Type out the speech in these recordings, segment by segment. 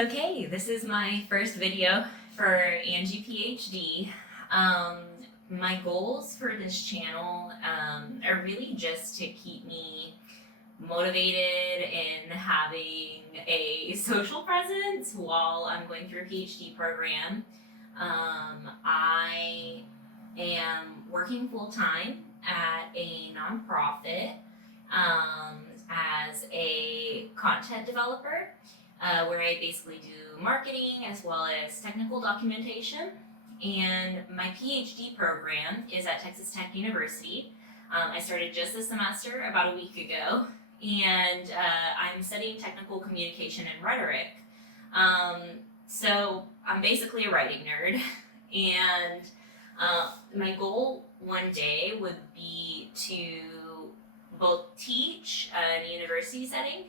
Okay, this is my first video for Angie PhD. My goals for this channel are really just to keep me motivated and having a social presence while I'm going through a PhD program. I am working full-time at a nonprofit as a content developer, where I basically do marketing as well as technical documentation. And my PhD program is at Texas Tech University. I started just this semester about a week ago, and I'm studying Technical Communication and Rhetoric. So I'm basically a writing nerd, and my goal one day would be to both teach in a university setting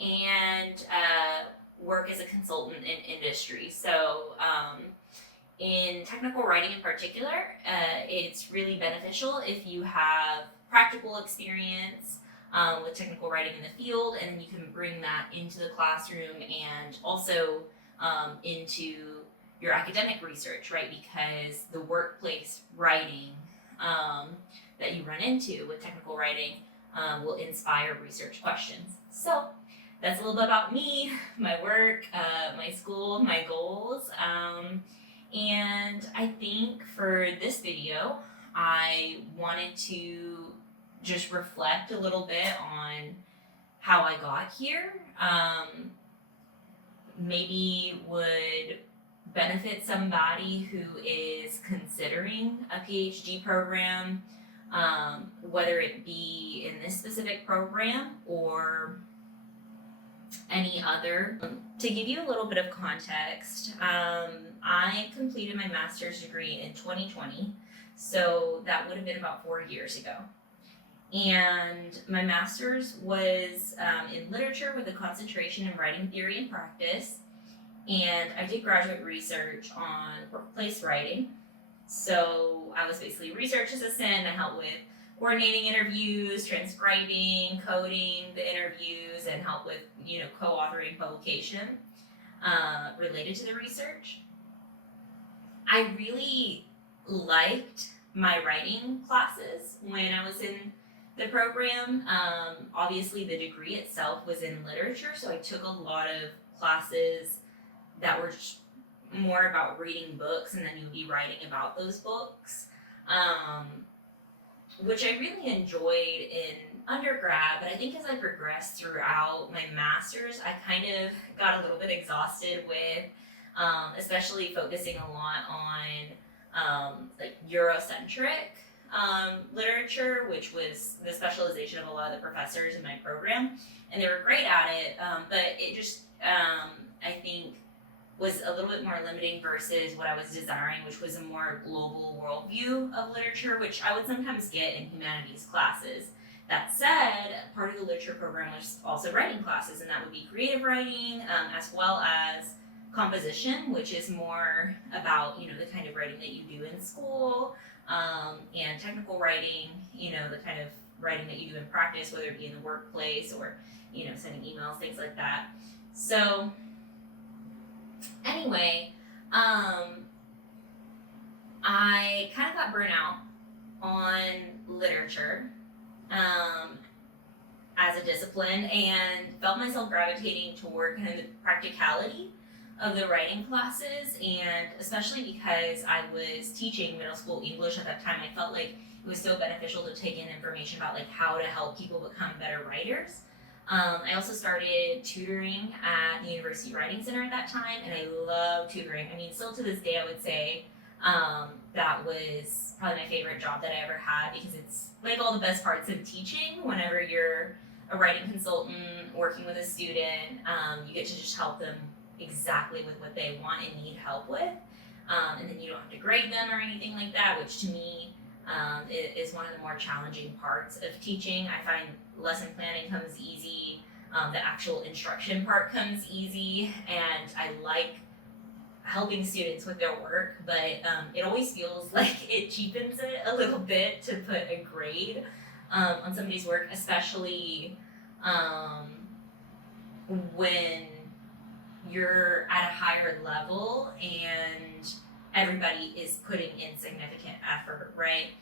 and work as a consultant in industry. So in technical writing in particular, it's really beneficial if you have practical experience with technical writing in the field, and then you can bring that into the classroom and also into your academic research, right? Because the workplace writing that you run into with technical writing will inspire research questions. So that's a little bit about me, my work, my school, my goals. And I think for this video, I wanted to just reflect a little bit on how I got here. Maybe would benefit somebody who is considering a PhD program, whether it be in this specific program or any other. To give you a little bit of context, I completed my master's degree in 2020, so that would have been about 4 years ago. And my master's was in literature with a concentration in writing theory and practice, and I did graduate research on workplace writing. So I was basically a research assistant. I helped with coordinating interviews, transcribing, coding the interviews, and help with co-authoring publication related to the research. I really liked my writing classes when I was in the program. Obviously, the degree itself was in literature, so I took a lot of classes that were just more about reading books, and then you'd be writing about those books, which I really enjoyed in undergrad. But I think as I progressed throughout my master's, I kind of got a little bit exhausted with especially focusing a lot on like Eurocentric literature, which was the specialization of a lot of the professors in my program, and they were great at it, but it just I think was a little bit more limiting versus what I was desiring, which was a more global worldview of literature, which I would sometimes get in humanities classes. That said, part of the literature program was also writing classes, and that would be creative writing, as well as composition, which is more about the kind of writing that you do in school, and technical writing, the kind of writing that you do in practice, whether it be in the workplace or sending emails, things like that. So anyway, I kind of got burnt out on literature as a discipline, and felt myself gravitating toward kind of the practicality of the writing classes, and especially because I was teaching middle school English at that time, I felt like it was so beneficial to take in information about like how to help people become better writers. I also started tutoring at the University Writing Center at that time, and I love tutoring. I mean, still to this day, I would say that was probably my favorite job that I ever had, because it's like all the best parts of teaching. Whenever you're a writing consultant working with a student, you get to just help them exactly with what they want and need help with, and then you don't have to grade them or anything like that, which to me is one of the more challenging parts of teaching. I find lesson planning comes easy, the actual instruction part comes easy, and I like helping students with their work, but it always feels like it cheapens it a little bit to put a grade on somebody's work, especially when you're at a higher level and everybody is putting in significant effort, right?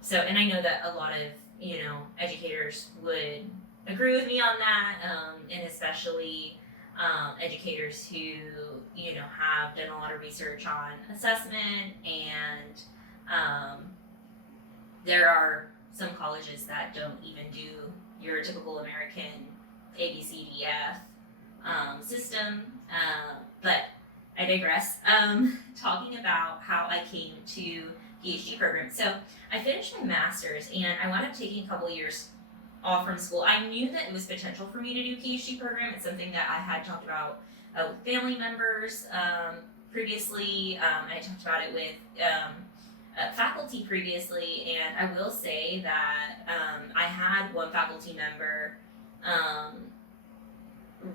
So, and I know that a lot of, educators would agree with me on that, and especially educators who, have done a lot of research on assessment, and there are some colleges that don't even do your typical American ABCDF system, but I digress. Talking about how I came to PhD program. So I finished my master's and I wound up taking a couple years off from school. I knew that it was potential for me to do a PhD program. It's something that I had talked about with family members previously. I talked about it with faculty previously, and I will say that I had one faculty member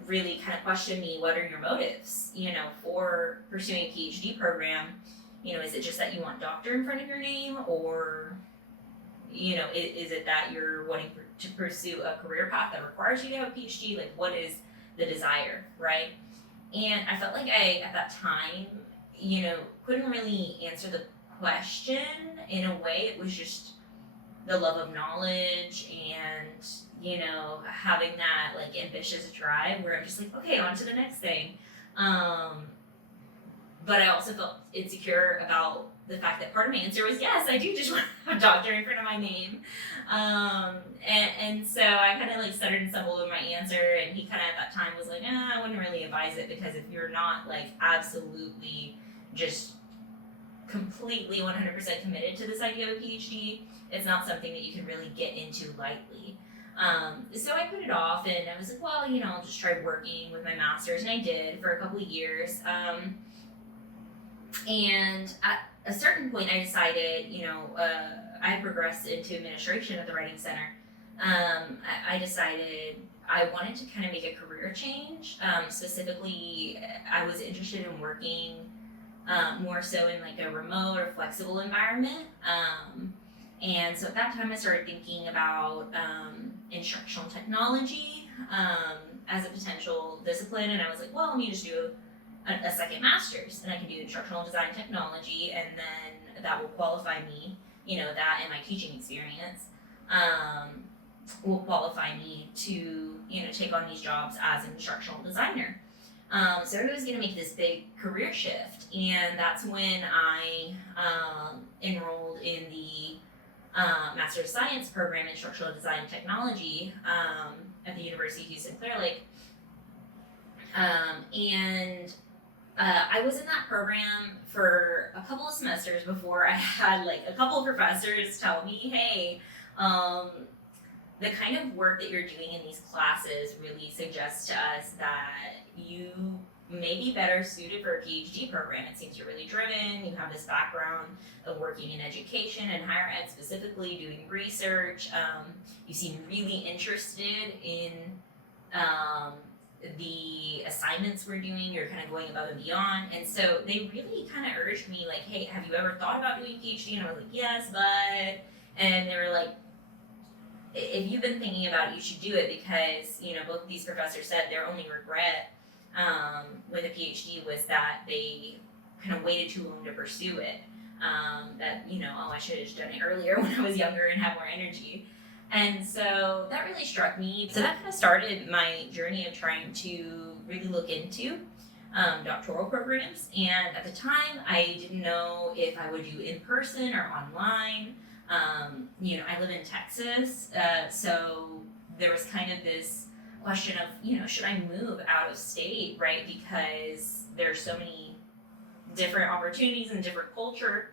really kind of question me, what are your motives, for pursuing a PhD program? Is it just that you want doctor in front of your name, or, is it that you're wanting to pursue a career path that requires you to have a PhD? Like, what is the desire, right? And I felt like I, at that time, couldn't really answer the question in a way. It was just the love of knowledge and, having that like ambitious drive where I'm just like, okay, on to the next thing. But I also felt insecure about the fact that part of my answer was, yes, I do just want to have doctor in front of my name. And so I kind of like stuttered and stumbled with my answer, and he kind of at that time was like, I wouldn't really advise it, because if you're not like absolutely just completely 100% committed to this idea of a PhD, it's not something that you can really get into lightly. So I put it off, and I was like, well, I'll just try working with my master's, and I did for a couple of years. And at a certain point, I decided, I progressed into administration at the Writing Center. I decided I wanted to kind of make a career change. Specifically, I was interested in working more so in like a remote or flexible environment. And so at that time I started thinking about instructional technology as a potential discipline, and I was like, well, let me just do a second master's, and I can do instructional design technology, and then that will qualify me, that and my teaching experience will qualify me to, take on these jobs as an instructional designer. So I was going to make this big career shift, and that's when I enrolled in the Master of Science program in Instructional Design and Technology at the University of Houston Clear Lake. And I was in that program for a couple of semesters before I had like a couple of professors tell me, hey, the kind of work that you're doing in these classes really suggests to us that you may be better suited for a PhD program. It seems you're really driven, you have this background of working in education and higher ed, specifically doing research. You seem really interested in the assignments we're doing, you're kind of going above and beyond. And so they really kind of urged me like, hey, have you ever thought about doing a PhD? And I was like, yes, but, and they were like, if you've been thinking about it, you should do it, because, both of these professors said their only regret with a PhD was that they kind of waited too long to pursue it. That, I should have just done it earlier when I was younger and had more energy. And so that really struck me. So that kind of started my journey of trying to really look into doctoral programs. And at the time, I didn't know if I would do in person or online. I live in Texas, so there was kind of this question of, should I move out of state, right? Because there's so many different opportunities and different culture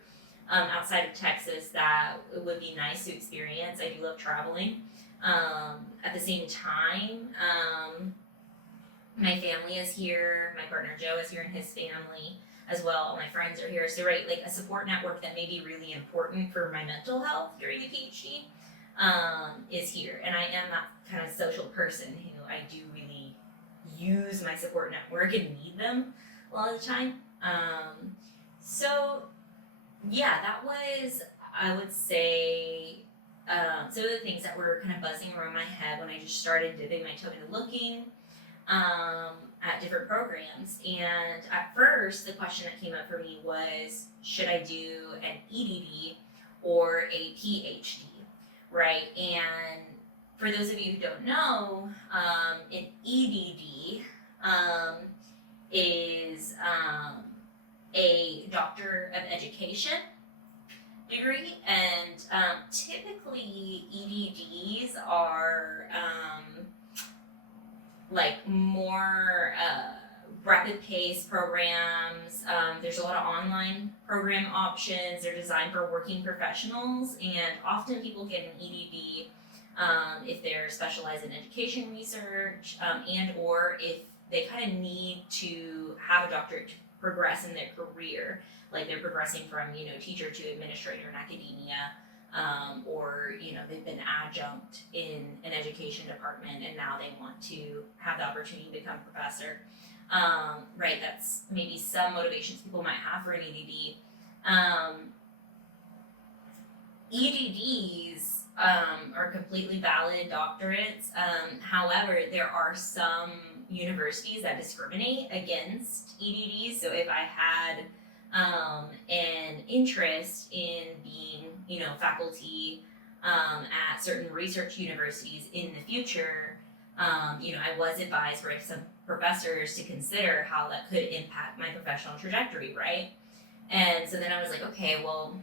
outside of Texas that it would be nice to experience. I do love traveling. At the same time, my family is here, my partner Joe is here and his family as well. All my friends are here. So, right, like a support network that may be really important for my mental health during the PhD is here. And I am that kind of social person who I do really use my support network and need them a lot of the time. So, yeah, that was, I would say, some of the things that were kind of buzzing around my head when I just started dipping my toe into looking. at different programs. And at first, the question that came up for me was, should I do an EDD or a PhD, right? And for those of you who don't know, an EDD is a Doctor of Education degree, and typically EDDs are like more rapid pace programs. There's a lot of online program options. They're designed for working professionals, and often people get an EDD if they're specialized in education research and or if they kind of need to have a doctorate to progress in their career, like they're progressing from teacher to administrator in academia, or they've been adjunct in an education department and now they want to have the opportunity to become a professor. Right, that's maybe some motivations people might have for an EDD. EDDs are completely valid doctorates. However, there are some universities that discriminate against EDDs. So if I had an interest in being, faculty at certain research universities in the future, I was advised by some professors to consider how that could impact my professional trajectory, right? And so then I was like, okay, well,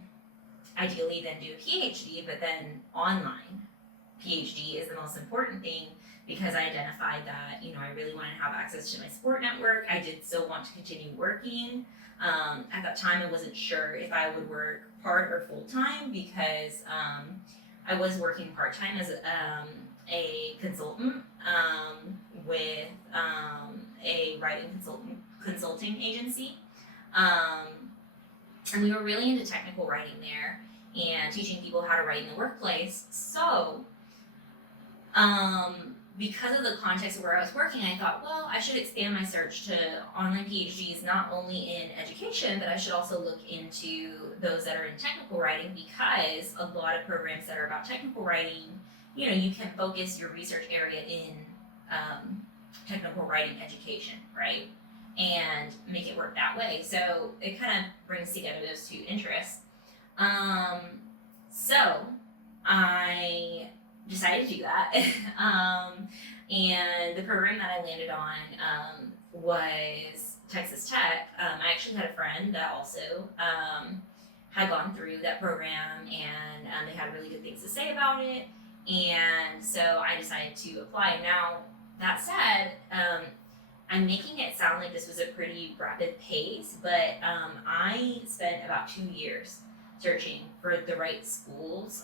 ideally then do a PhD, but then online PhD is the most important thing because I identified that, I really wanted to have access to my support network. I did still want to continue working. At that time, I wasn't sure if I would work part or full time because I was working part time as a consultant with a writing consulting agency, and we were really into technical writing there and teaching people how to write in the workplace. So, because of the context of where I was working, I thought, well, I should expand my search to online PhDs, not only in education, but I should also look into those that are in technical writing, because a lot of programs that are about technical writing, you can focus your research area in technical writing education, right? And make it work that way. So it kind of brings together those two interests. So I decided to do that. And the program that I landed on was Texas Tech. I actually had a friend that also had gone through that program, and they had really good things to say about it. And so I decided to apply. Now, that said, I'm making it sound like this was a pretty rapid pace, but I spent about 2 years searching for the right schools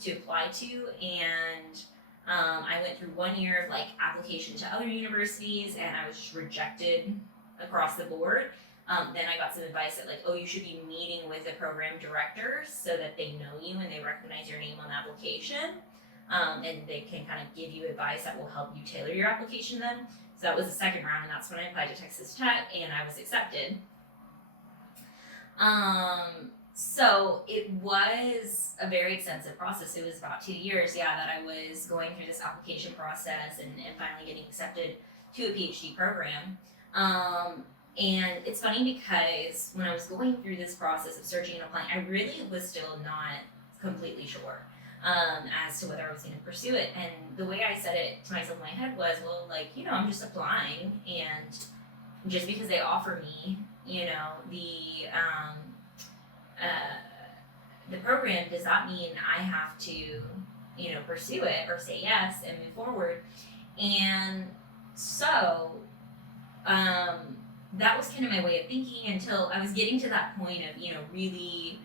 to apply to, and I went through 1 year of application to other universities, and I was just rejected across the board. Then I got some advice that you should be meeting with the program directors so that they know you and they recognize your name on the application, and they can kind of give you advice that will help you tailor your application to them. So that was the second round, and that's when I applied to Texas Tech, and I was accepted. So it was a very extensive process. It was about 2 years, that I was going through this application process and finally getting accepted to a PhD program. And it's funny because when I was going through this process of searching and applying, I really was still not completely sure as to whether I was going to pursue it. And the way I said it to myself in my head was, well, I'm just applying, and just because they offer me, the program does not mean I have to, pursue it or say yes and move forward. And so, that was kind of my way of thinking until I was getting to that point of, really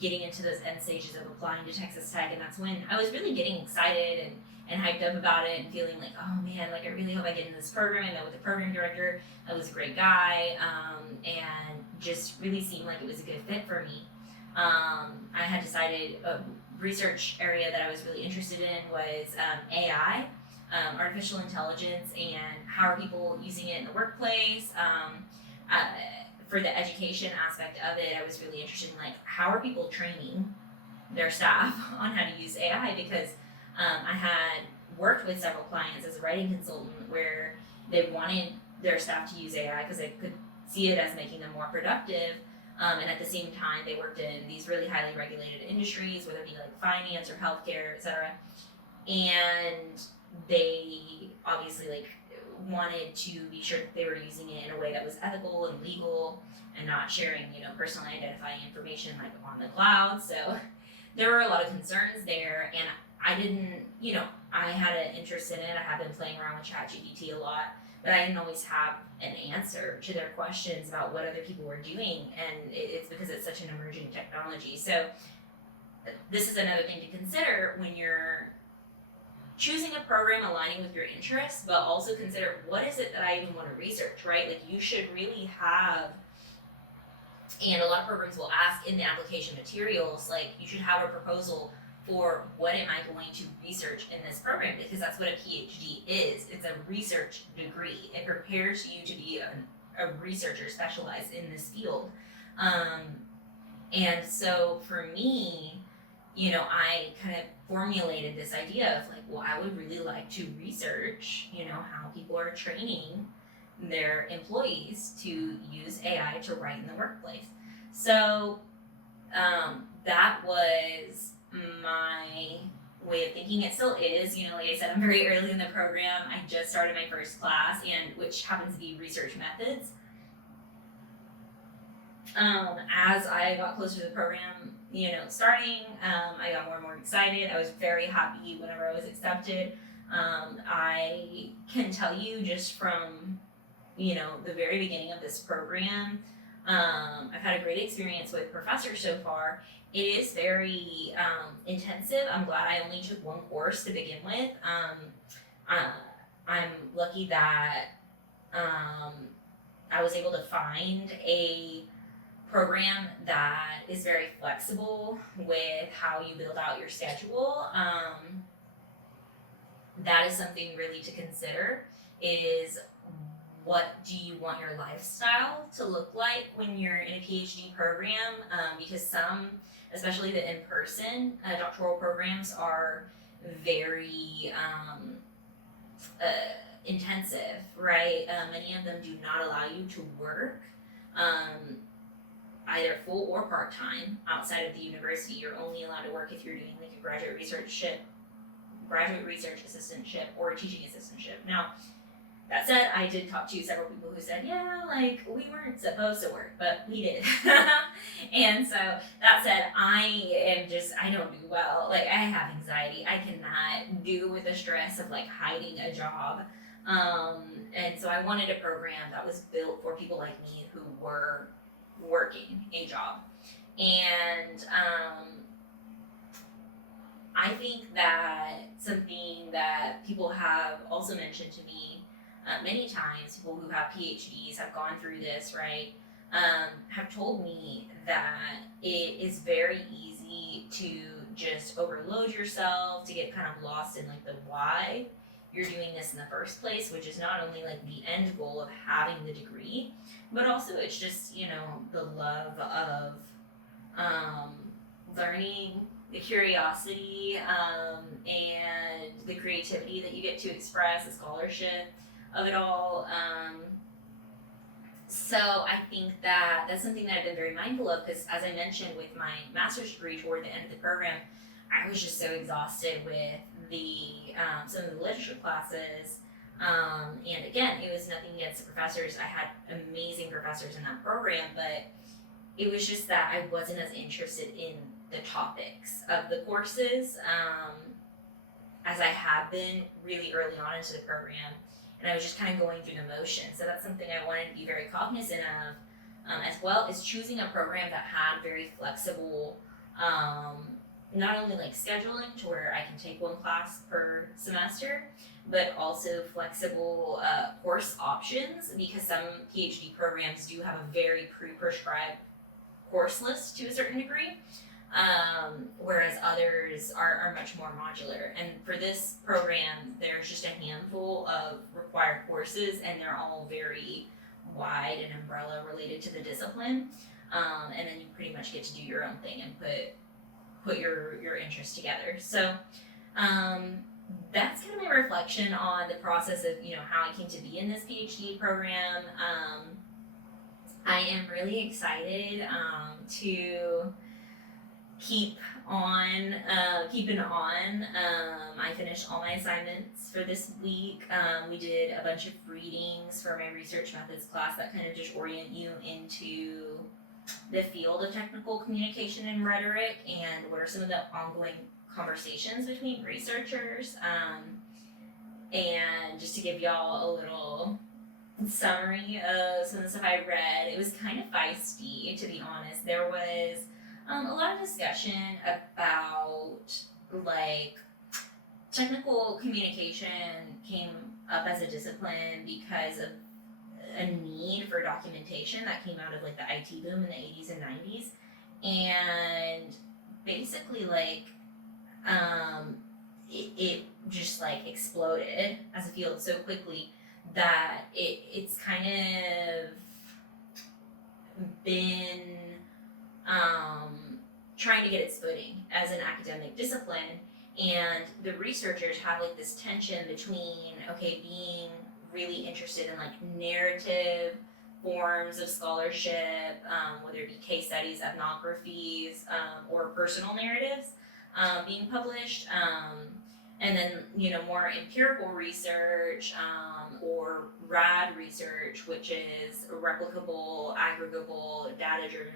getting into those end stages of applying to Texas Tech, and that's when I was really getting excited and hyped up about it and feeling like, oh man, I really hope I get into this program. I met with the program director, that was a great guy, and just really seemed like it was a good fit for me. I had decided a research area that I was really interested in was AI, artificial intelligence, and how are people using it in the workplace. For the education aspect of it, I was really interested in how are people training their staff on how to use AI, because I had worked with several clients as a writing consultant where they wanted their staff to use AI because they could see it as making them more productive. And at the same time, they worked in these really highly regulated industries, whether it be like finance or healthcare, et cetera. And they obviously like wanted to be sure that they were using it in a way that was ethical and legal and not sharing, personally identifying information like on the cloud. So there were a lot of concerns there, and I didn't, I had an interest in it. I have been playing around with ChatGPT a lot, but I didn't always have an answer to their questions about what other people were doing, and it's because it's such an emerging technology. So this is another thing to consider when you're choosing a program aligning with your interests, but also consider what is it that I even want to research, right? Like you should really have, and a lot of programs will ask in the application materials, like you should have a proposal for what am I going to research in this program, because that's what a PhD is. It's a research degree. It prepares you to be a researcher specialized in this field. And so for me, I kind of formulated this idea of like, well, I would really like to research, how people are training their employees to use AI to write in the workplace. So that was my way of thinking. It still is, like I said, I'm very early in the program. I just started my first class, and which happens to be research methods. As I got closer to the program, starting, I got more and more excited. I was very happy whenever I was accepted. I can tell you just from, the very beginning of this program, I've had a great experience with professors so far. It is very intensive. I'm glad I only took one course to begin with. I'm lucky that I was able to find a program that is very flexible with how you build out your schedule. That is something really to consider, is what do you want your lifestyle to look like when you're in a PhD program, because some, especially the in-person doctoral programs, are very intensive, right? Many of them do not allow you to work either full or part-time outside of the university. You're only allowed to work if you're doing like a graduate research assistantship, or a teaching assistantship. Now, that said, I did talk to several people who said, yeah, like we weren't supposed to work, but we did. And so that said, I don't do well. Like I have anxiety. I cannot deal with the stress of like hiding a job. And so I wanted a program that was built for people like me who were working a job. And I think that something that people have also mentioned to me many times, people who have PhDs have gone through this, right, have told me that it is very easy to just overload yourself, to get kind of lost in like the why you're doing this in the first place, which is not only like the end goal of having the degree, but also it's just, the love of learning, the curiosity, and the creativity that you get to express, the scholarship of it all. So I think that that's something that I've been very mindful of, because as I mentioned with my master's degree toward the end of the program, I was just so exhausted with the some of the literature classes. And again, it was nothing against the professors. I had amazing professors in that program, but it was just that I wasn't as interested in the topics of the courses as I had been really early on into the program. And I was just kind of going through the motions. So that's something I wanted to be very cognizant of, as well as choosing a program that had very flexible, not only like scheduling to where I can take one class per semester, but also flexible course options, because some PhD programs do have a very pre-prescribed course list to a certain degree, whereas others are much more modular. And for this program, there's just a handful of required courses, and they're all very wide and umbrella related to the discipline. And then you pretty much get to do your own thing and put your interests together. So That's kind of my reflection on the process of, how I came to be in this PhD program. I am really excited to keeping on. I finished all my assignments for this week. We did a bunch of readings for my research methods class that kind of just orient you into the field of technical communication and rhetoric and what are some of the ongoing conversations between researchers. And just to give y'all a little summary of some of the stuff I read, it was kind of feisty, to be honest. There was a lot of discussion about technical communication came up as a discipline because of a need for documentation that came out of the IT boom in the 80s and 90s, and basically it just exploded as a field so quickly that it's kind of been trying to get its footing as an academic discipline, and the researchers have this tension between being really interested in narrative forms of scholarship, whether it be case studies, ethnographies, or personal narratives being published, and then more empirical research, or RAD research, which is replicable, aggregable, data-driven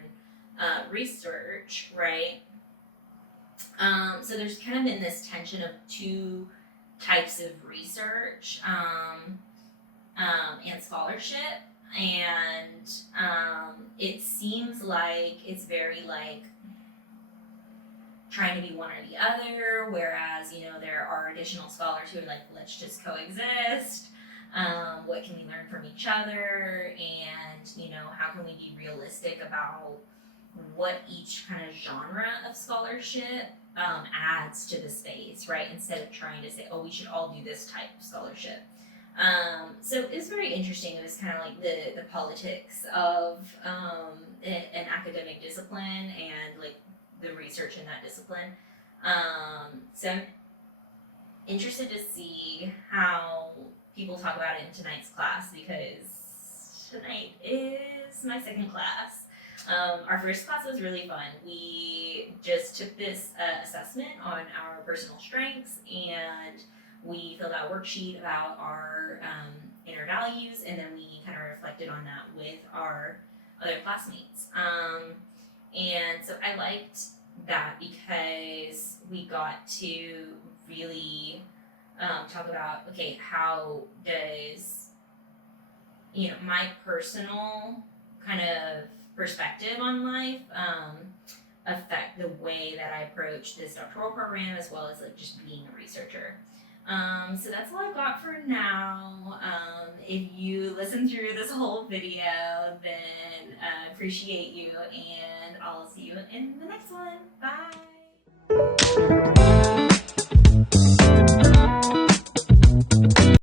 research, right? So there's kind of been this tension of two types of research and scholarship, and it seems like it's very trying to be one or the other, whereas there are additional scholars who are let's just coexist. What can we learn from each other, and how can we be realistic about what each kind of genre of scholarship adds to the space, right? Instead of trying to say, oh, we should all do this type of scholarship. So it was very interesting. It was kind of the politics of an academic discipline and the research in that discipline. So I'm interested to see how people talk about it in tonight's class, because tonight is my second class. Our first class was really fun. We just took this assessment on our personal strengths, and we filled out a worksheet about our inner values, and then we kind of reflected on that with our other classmates. And so I liked that because we got to really talk about, okay, how does my personal kind of perspective on life affect the way that I approach this doctoral program, as well as just being a researcher. So that's all I got for now. If you listen through this whole video, then appreciate you, and I'll see you in the next one. Bye.